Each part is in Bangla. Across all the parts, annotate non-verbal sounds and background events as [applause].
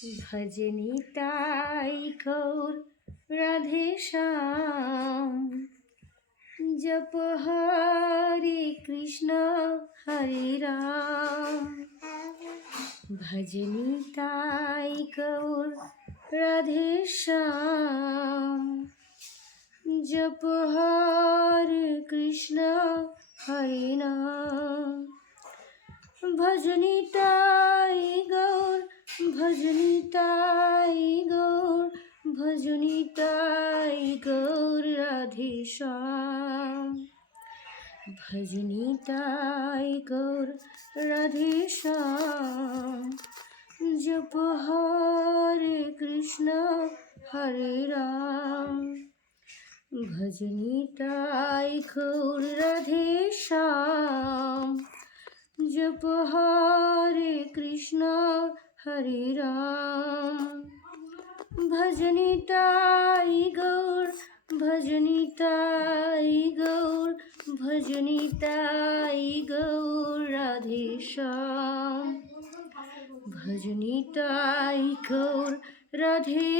ভজনি তাই গৌর রাধে শ্যাম। জপ হরে কৃষ্ণ, হরে রাম। ভজনি তাই গৌর রাধে শ্যাম। জপ হরে কৃষ্ণ, হরে নাম ভজনি তাই গৌর ভজনি তাই গৌর ভজনি তাই গৌর রাধে শ্যাম ভজনি তাই গৌর রাধে শ্যাম জপ হরে কৃষ্ণ হরে রাম। ভজনি তাই গৌর রাধে শ্যাম জপ হরে কৃষ্ণ হরে রাম ভজনি তাই গৌর ভজনি তাই গৌর ভজনি তাই গৌর রাধে শ্যাম ভজনি তাই গৌর রাধে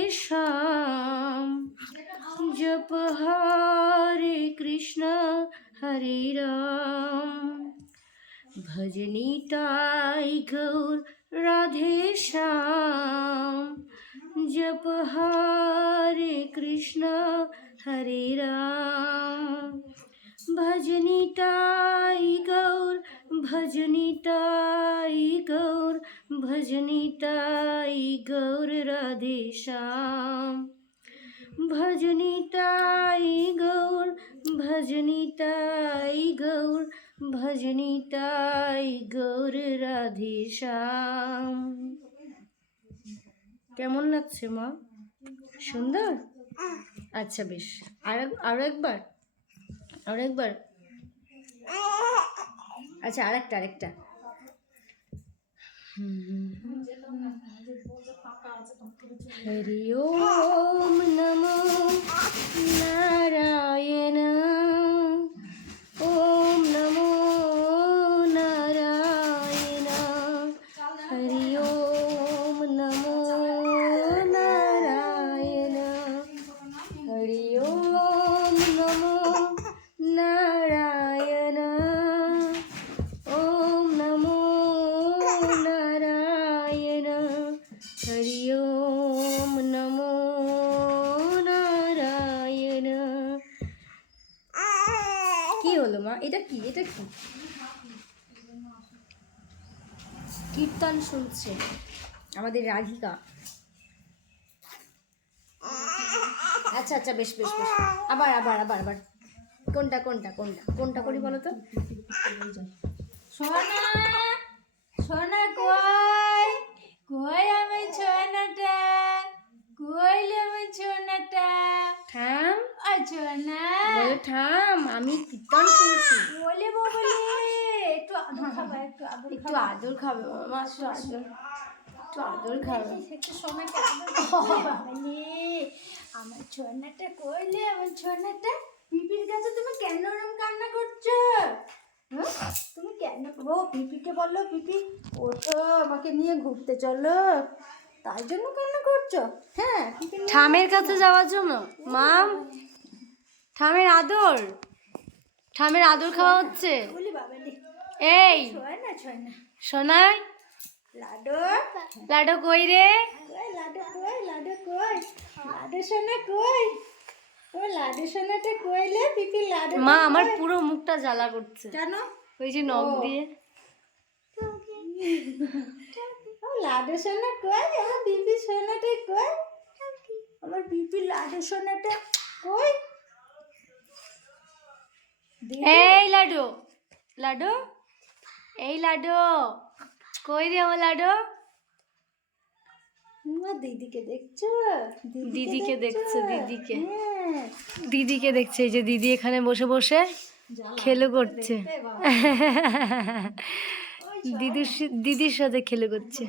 জপ হরে কৃষ্ণ হরে রাম ভজনি তাই গৌর রাধে শ্যাম জপ হরে কৃষ্ণ হরে রাম ভজনি তাই গৌর ভজনি তাই গৌর ভজনি তাই গৌর রাধে শ্যাম ভজনি তাই গৌর ভজনি তাই কেমন লাগছে, মা? সুন্দর? আচ্ছা বেশ। আর একবার, আরও একবার। আচ্ছা আরেকটা আরেকটা। হরি ওম নমো নারায়ণ হলো মা এটা কি? এটা কি? কীর্তন শুনছে আমাদের রাধিকা। আচ্ছা আচ্ছা বেশ বেশ বেশ। আবার আবার আবার আবার। কোনটা কোনটা কোনটা? কোনটা করি বলো তো? সোনা সোনা কই? কই আমার সোনাটা? কইলে আমার সোনাটা? থাম আর সোনা বলো থাম আমি কীর্তন শুনছি বলে বলে। একটু আদর খাবা একটু আদর একটু আদর খাবে মামা একটু আদর একটু আদর খাবে। একটু [laughs] বাবালে আমার সোনাটা কইলে আমার সোনাটা পিপির কাছে তুমি কেন ওরম কান্না করছ? হ্যাঁ? তুমি কেন? ও পিপিকে বলল পিপি। ওঠো আমাকে নিয়ে ঘুরতে চলো। তাই জন্য কান্না করছ। হ্যাঁ ঠামের কাছে যাওয়ার জন্য। মাম ঠামের আদর। ঠামের আদর খাওয়া হচ্ছে। এই। সোনাই। লাডো লাডো কই রে? লাডু কই লাডু কই? লাডু সোনা কই? ও লাডু সোনাটা কইলে পিপি লাডু মা আমার পুরো মুখটা জ্বালা করছে। কেন? ওই যে নখ দিয়ে। ও লাডু সোনা কই? আমার বিপি সোনাটা কই? আমার বিপি লাডু সোনাটা কই এই লাডু লাডু? এই লাডু। কই রে আমার লাডু? দিদিকে দেখছ? দিদিকে দেখছে দিদিকে। হ্যাঁ। দিদিকে দেখছে এই যে দিদি এখানে বসে বসে খেলো করছে। [laughs] দিদির দিদির সাথে খেলে করছে।